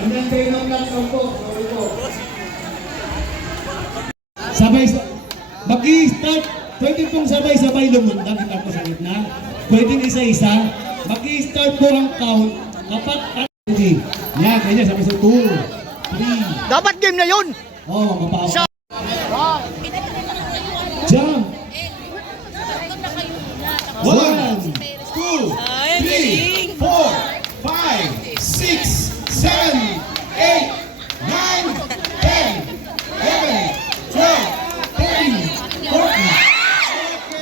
Inantay ng last round po. Sorry po. Sabay, mag-i-start, pwede pong sabay-sabay lumundang kita po sa gitna. Pwede isa-isa. Mag-i-start po ang count kapag ready. Yan, ganyan, sabay sa 2, 3, Dapat game na yun. oh, mapawa. Sa- Jump! One,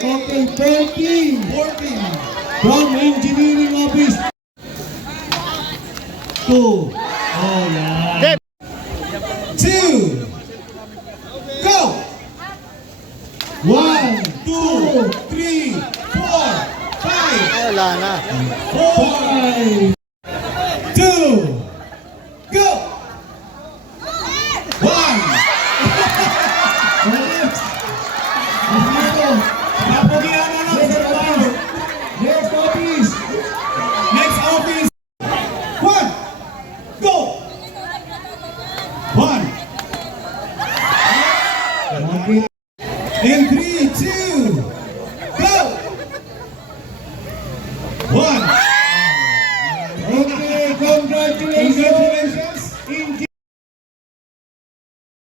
Okay, 14. 14. From Engineering Office. 2. Oh, yeah. 2. Go! 1, 2, 3, 4, 5. Wala na. Office. Next. One. Go. One. Three, two, go. One. Okay, congratulations!